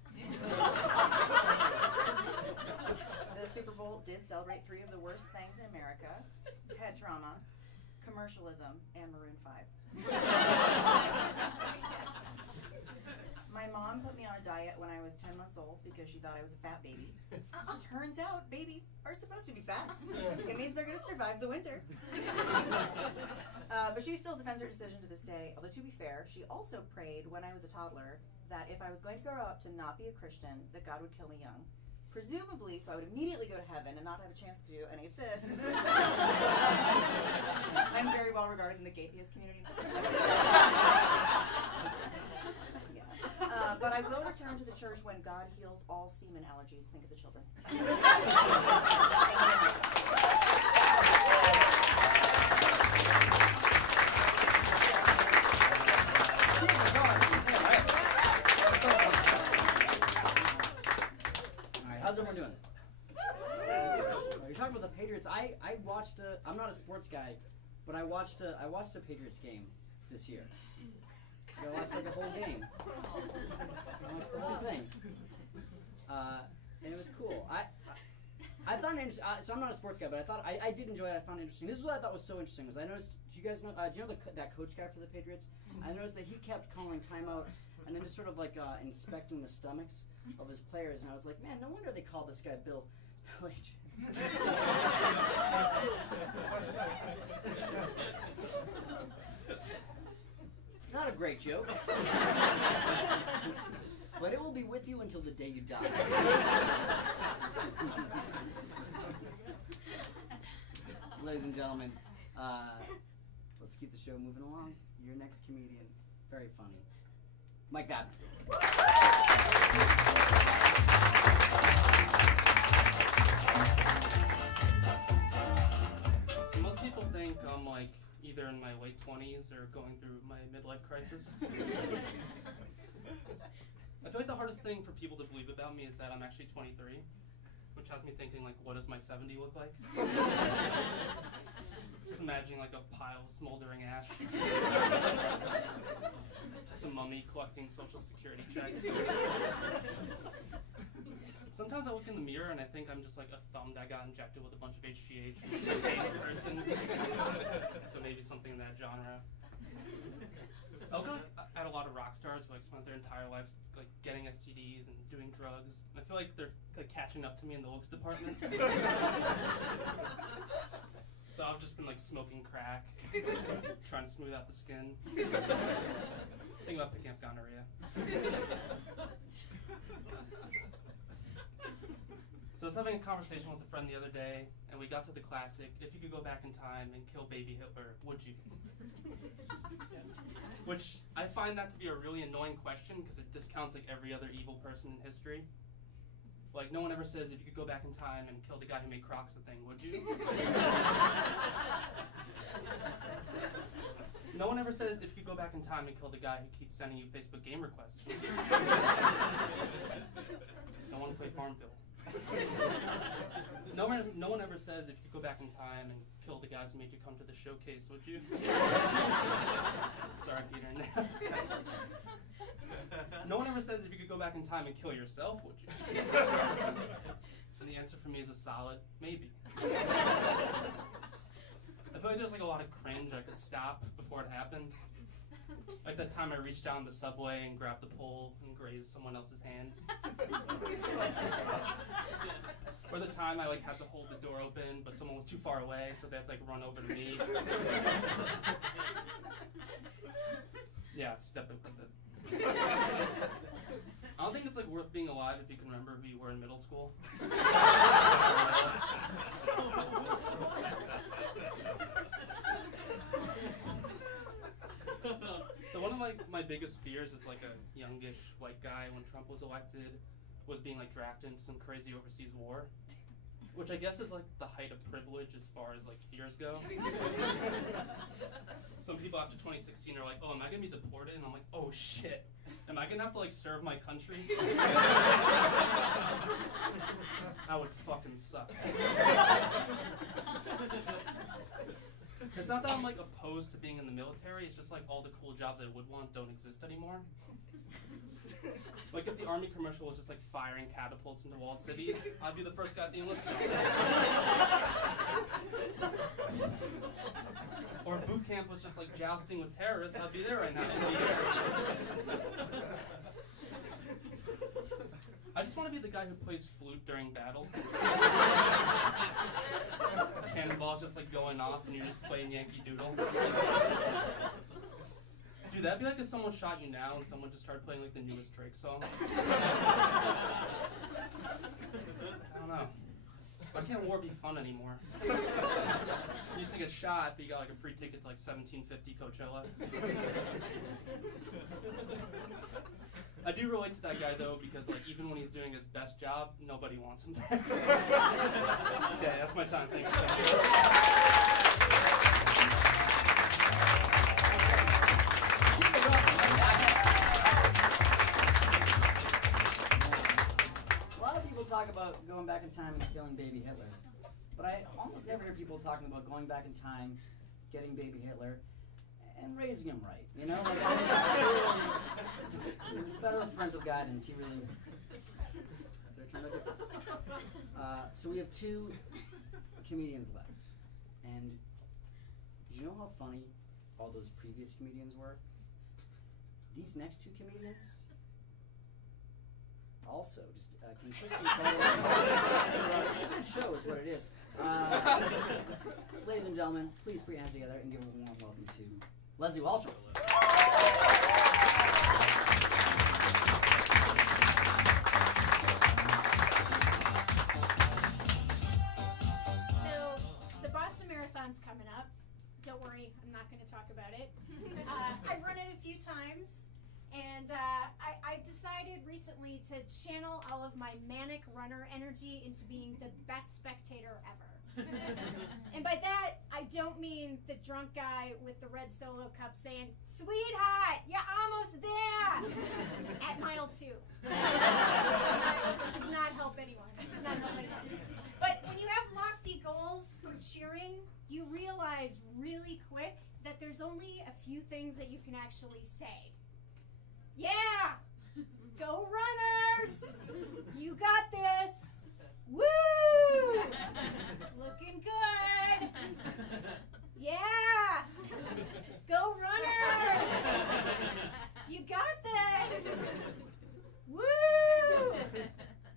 The Super Bowl did celebrate 3 of the worst things in America: head trauma, commercialism, and Maroon 5. My mom put me on a diet when I was 10 months old because she thought I was a fat baby. Turns out babies are supposed to be fat. It means they're going to survive the winter. But she still defends her decision to this day, although to be fair, she also prayed when I was a toddler that if I was going to grow up to not be a Christian, that God would kill me young. presumably, so I would immediately go to heaven and not have a chance to do any of this. I'm very well regarded in the atheist community. Yeah. But I will return to the church when God heals all semen allergies. Think of the children. How's everyone doing? You're talking about the Patriots. I watched I'm not a sports guy, but I watched a Patriots game this year. I watched like a whole game. I watched the whole thing. And it was cool. I thought it interesting. So I'm not a sports guy, but I did enjoy it. I found it interesting. This is what I thought was so interesting. Was I noticed? Do you guys know? Do you know that coach guy for the Patriots? I noticed that he kept calling timeout and then just sort of like inspecting the stomachs of his players, and I was like, man, no wonder they called this guy Bill Belichick. Not a great joke, but it will be with you until the day you die. Ladies and gentlemen, let's keep the show moving along. Your next comedian, very funny, Mike Babbitt. Most people think I'm like either in my late 20s or going through my midlife crisis. I feel like the hardest thing for people to believe about me is that I'm actually 23, which has me thinking like, what does my 70 look like? Just imagining like a pile of smoldering ash. Just a mummy collecting social security checks. Sometimes I look in the mirror and I think I'm just like a thumb that got injected with a bunch of HGH. Person. So maybe something in that genre. I look at a lot of rock stars who like spent their entire lives like getting STDs and doing drugs. And I feel like they're like catching up to me in the looks department. So I've just been like smoking crack, trying to smooth out the skin. Think about picking up gonorrhea. So I was having a conversation with a friend the other day, and we got to the classic, if you could go back in time and kill baby Hitler, would you? Which, I find that to be a really annoying question, because it discounts like every other evil person in history. Like, no one ever says, if you could go back in time and kill the guy who made Crocs a thing, would you? No one ever says, if you could go back in time and kill the guy who keeps sending you Facebook game requests. Don't want to play Farmville. No one ever says, if you could go back in time and kill the guys who made you come to the showcase, would you? Sorry, Peter. No one ever says, if you could go back in time and kill yourself, would you? And the answer for me is a solid maybe. I feel like there's like a lot of cringe I could stop before it happened. Like that time I reached down the subway and grabbed the pole and grazed someone else's hands. Or the time I like had to hold the door open, but someone was too far away, so they had to like run over to me. Yeah, it's definitely worth it. I don't think it's like worth being alive if you can remember who you were in middle school. So one of my biggest fears as like a youngish white guy when Trump was elected was being like drafted into some crazy overseas war, which I guess is like the height of privilege as far as like fears go. Some people after 2016 are like, oh, am I gonna be deported? And I'm like, oh shit, am I gonna have to like serve my country? That would fucking suck. It's not that I'm like opposed to being in the military, it's just like all the cool jobs I would want don't exist anymore. Like if the army commercial was just like firing catapults into walled cities, I'd be the first guy at the enlistment. Or if boot camp was just like jousting with terrorists, I'd be there right now. I just want to be the guy who plays flute during battle. Cannonball's just like going off and you're just playing Yankee Doodle. Do Dude, that'd be like if someone shot you now and someone just started playing like the newest Drake song. I don't know. Why can't war be fun anymore? You used to get shot, but you got like a free ticket to like 1750 Coachella. I do relate to that guy though, because like even when he's doing his best job, nobody wants him there. Okay, that's my time. Thank you. A lot of people talk about going back in time and killing baby Hitler, but I almost never hear people talking about going back in time, getting baby Hitler, and raising him right. You know, like, better with parental guidance. He really. So we have 2 comedians left, and do you know how funny all those previous comedians were? These next 2 comedians. Also, just consistent it's a good show is what it is. Ladies and gentlemen, please put your hands together and give a warm welcome to Leslie Wallstrom. So, the Boston Marathon's coming up. Don't worry, I'm not going to talk about it. I've run it a few times. And I've decided recently to channel all of my manic runner energy into being the best spectator ever. And by that, I don't mean the drunk guy with the red Solo cup saying, "Sweetheart, you're almost there," at mile 2. It does not help anyone. It does not help anyone. But when you have lofty goals for cheering, you realize really quick that there's only a few things that you can actually say. Yeah! Go runners! You got this! Woo! Looking good! Yeah! Go runners! You got this! Woo!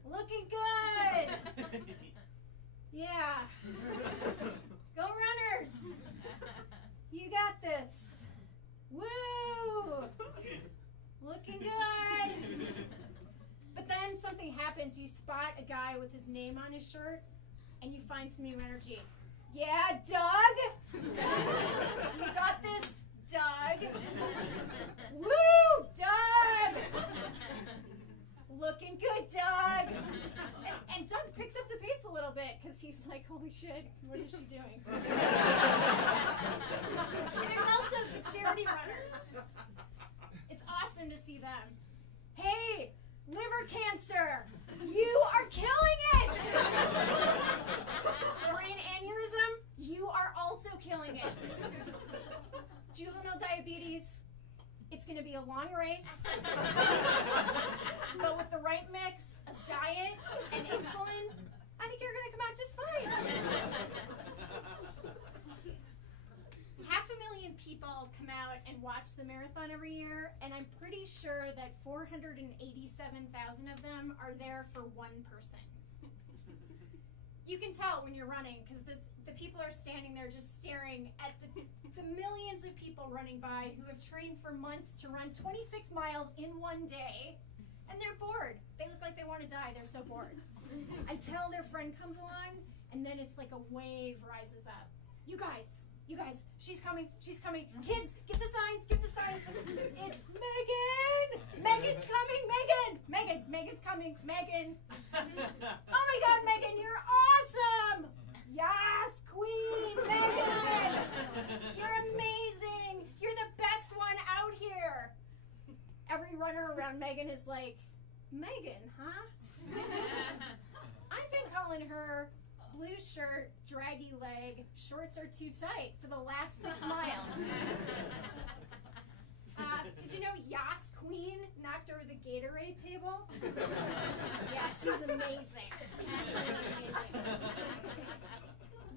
Looking good! Yeah! Go runners! You got this! Woo! Looking good! But then something happens. You spot a guy with his name on his shirt, and you find some new energy. Yeah, Doug? You got this, Doug? Woo, Doug! Looking good, Doug! And Doug picks up the pace a little bit, because he's like, holy shit, what is she doing? And there's also the charity runners. It's awesome to see them. Hey, liver cancer, you are killing it! Brain aneurysm, you are also killing it. Juvenile diabetes, it's going to be a long race. But with the right mix of diet and insulin, I think you're going to come out just fine. 500,000 people come out and watch the marathon every year, and I'm pretty sure that 487,000 of them are there for one person. You can tell when you're running, because the people are standing there just staring at the millions of people running by who have trained for months to run 26 miles in one day, and they're bored. They look like they want to die. They're so bored. Until their friend comes along, and then it's like a wave rises up. You guys, she's coming. Kids, get the signs. It's Megan! Megan's coming, Megan's coming, Megan. Oh my God, Megan, you're awesome! Yes, Queen, Megan! You're amazing! You're the best one out here! Every runner around Megan is like, Megan, huh? I've been calling her blue shirt, draggy leg, shorts are too tight for the last 6 miles. Did you know Yas Queen knocked over the Gatorade table? Yeah, she's amazing. She's really amazing.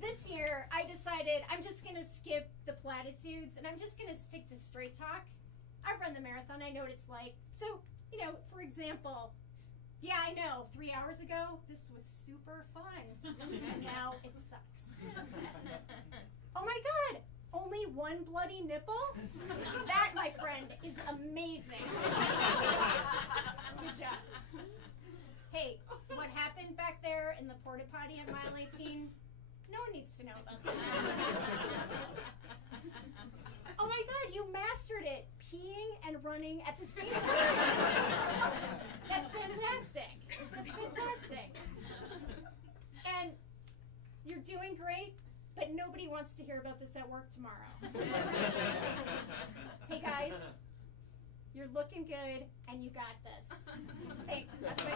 This year, I decided I'm just going to skip the platitudes and I'm just going to stick to straight talk. I've run the marathon. I know what it's like. So, for example, yeah, I know, 3 hours ago, this was super fun. And now it sucks. Oh my God! Only one bloody nipple? That, my friend, is amazing. Good job. Hey, what happened back there in the porta potty at mile 18? No one needs to know about that. Oh my god, you mastered it. Peeing and running at the same time. That's fantastic. That's fantastic. And you're doing great, but nobody wants to hear about this at work tomorrow. Hey guys, you're looking good and you got this. Thanks. That's my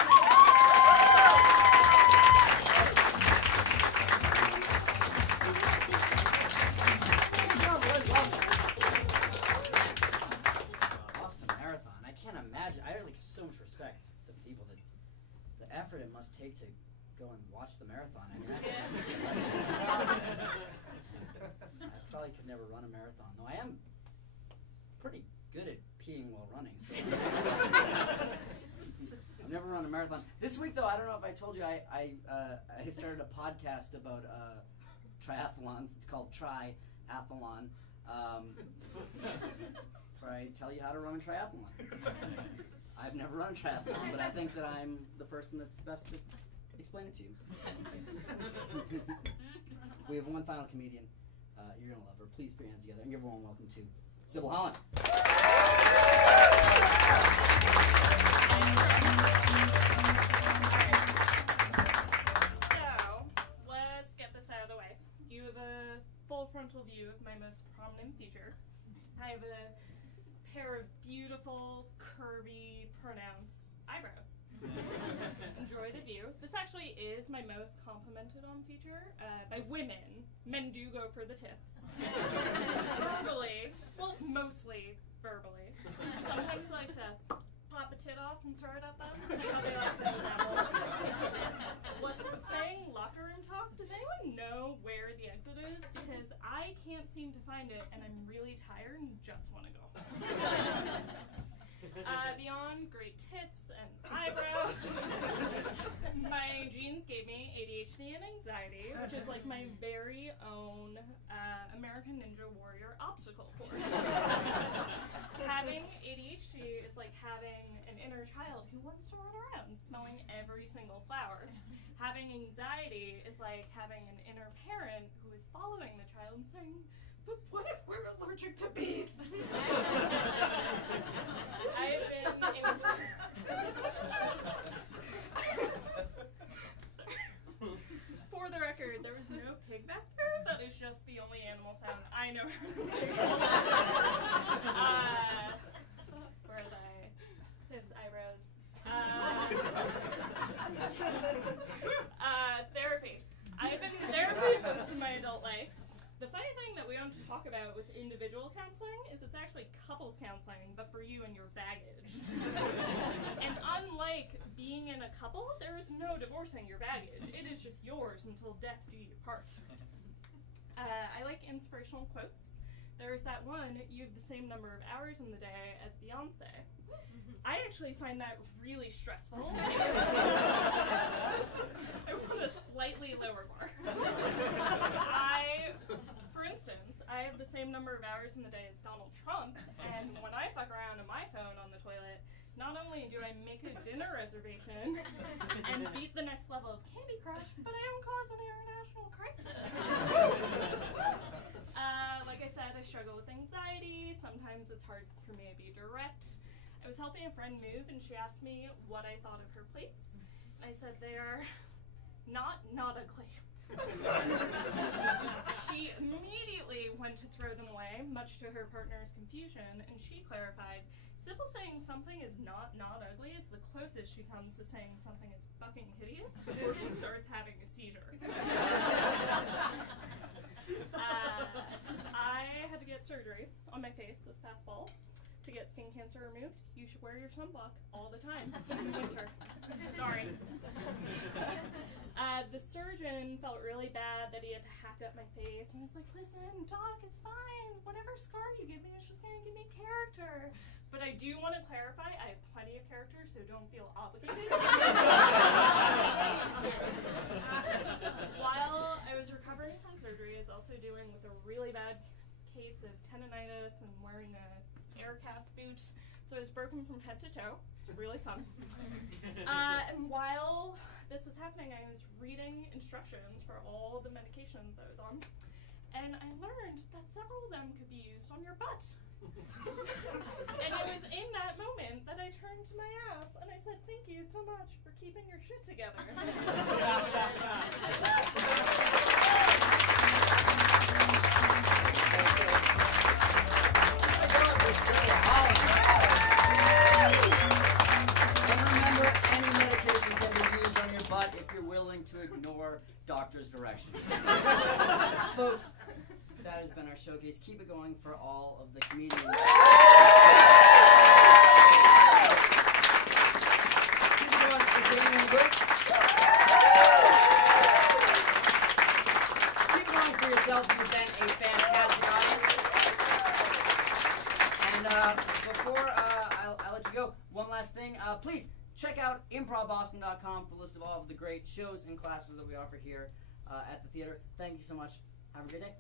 Boston Marathon. I can't imagine. I have like so much respect for the people that the effort it must take to go and watch the marathon. I mean, that's I probably could never run a marathon, though I am pretty good at peeing while running, so I've never run a marathon. This week, though, I don't know if I told you, I started a podcast about triathlons. It's called Triathlon, where I tell you how to run a triathlon. I've never run a triathlon, but I think that I'm the person that's best to explain it to you. We have one final comedian. You're going to love her. Please put your hands together and give her a warm welcome to Sybil Holland. So, let's get this out of the way. You have a full frontal view of my most prominent feature. I have a pair of beautiful, curvy, pronounced eyebrows. Enjoy the view. This actually is my most complimented on feature by women. Men do go for the tits. Verbally, well, mostly verbally. Sometimes I like to pop a tit off and throw it at them. See how they like those apples. What's that saying? Locker room talk? Does anyone know where the exit is? Because I can't seem to find it, and I'm really tired and just want to go. Beyond great tits and eyebrows, my genes gave me ADHD and anxiety, which is like my very own American Ninja Warrior obstacle course. Having ADHD is like having an inner child who wants to run around smelling every single flower. Having anxiety is like having an inner parent who is following the child and saying, "But what if we're allergic to bees?" I've been For the record, there was no pig back there. That is just the only animal sound I know how to make. Where was I? His eyebrows. Therapy. I've been in therapy most of my adult life. The funny thing that we don't talk about with individual counseling is it's actually couples counseling, but for you and your baggage. And unlike being in a couple, there is no divorcing your baggage. It is just yours until death do you part. I like inspirational quotes. There's that one, you have the same number of hours in the day as Beyonce. I actually find that really stressful. I want a slightly lower bar. For instance, I have the same number of hours in the day as Donald Trump, and when I fuck around on my phone on the toilet, not only do I make a dinner reservation and beat the next level of Candy Crush, but I don't cause an international crisis. Like I said, I struggle with anxiety. Sometimes it's hard for me to be direct. I was helping a friend move, and she asked me what I thought of her plates. I said they're not ugly. She immediately went to throw them away, much to her partner's confusion, and she clarified, Sybil saying something is not ugly is the closest she comes to saying something is fucking hideous before she starts having a seizure. I had to get surgery on my face this past fall to get skin cancer removed. You should wear your sunblock all the time in the winter. Sorry. The surgeon felt really bad that he had to hack up my face, and he's like, "Listen, doc, it's fine. Whatever scar you give me is just gonna give me character. But I do want to clarify, I have plenty of character, so don't feel obligated." While I was recovering from surgery, I was also dealing with a really bad case of tendonitis and wearing a air cast boot, so I was broken from head to toe. It's really fun. And while this was happening, I was reading instructions for all the medications I was on, and I learned that several of them could be used on your butt. And it was in that moment that I turned to my ass and I said, "Thank you so much for keeping your shit together." And remember, any medication can be used on your butt if you're willing to ignore doctor's directions. Folks, that has been our showcase. Keep it going for all of the comedians. Keep it going for Jamie and Luke. Keep it going for yourself. You've been a fantastic audience. And before I let you go, one last thing. Please check out improvboston.com for a list of all of the great shows and classes that we offer here at the theater. Thank you so much. Have a good day.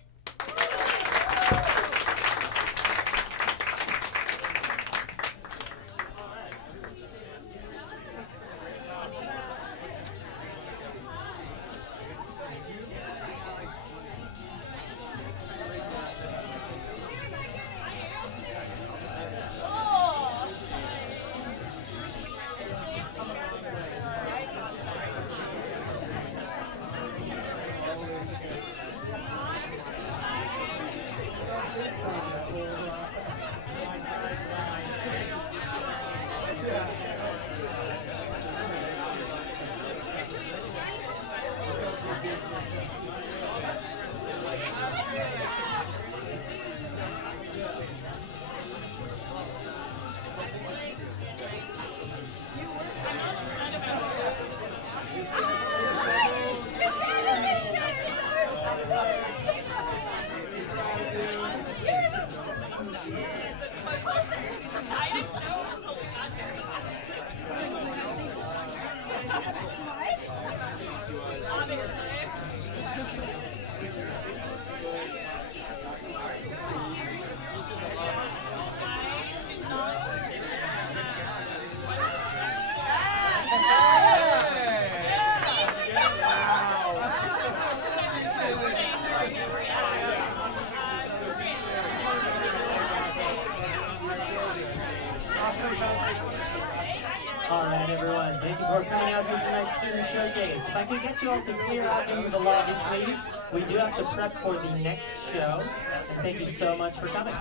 Alright everyone, thank you for coming out to tonight's student showcase. If I could get you all to clear out into the lobby, please. We do have to prep for the next show. And thank you so much for coming.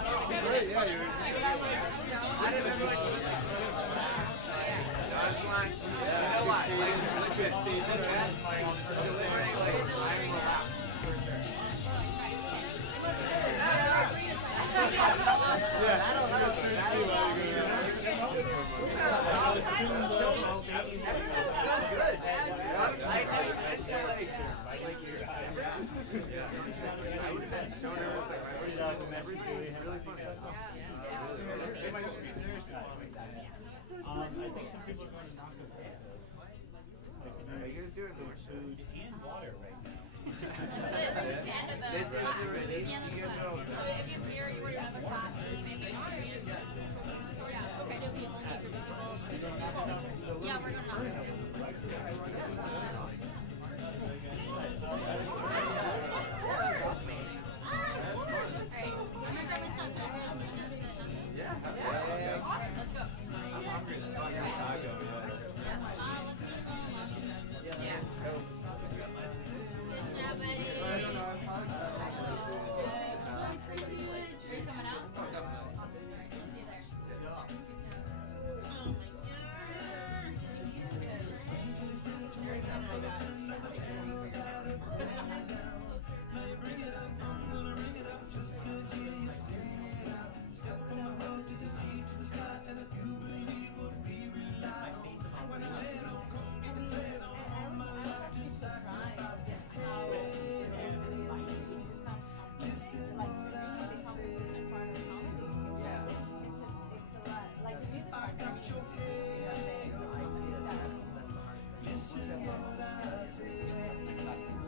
I think some people are going to knock the head. Are you guys doing food and water right now? This is the release. You guys know. So if you hear you were another class, yeah, okay, do people, yeah, we're gonna knock.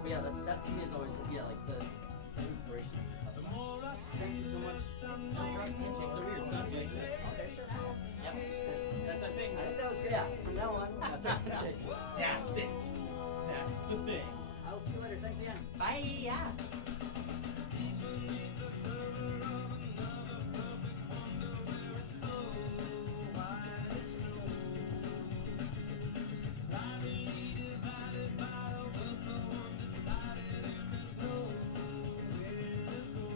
But yeah, that's to me is always the, like the inspiration. Thank you so much. evening. I will see you later. Thanks again. Bye. Yeah.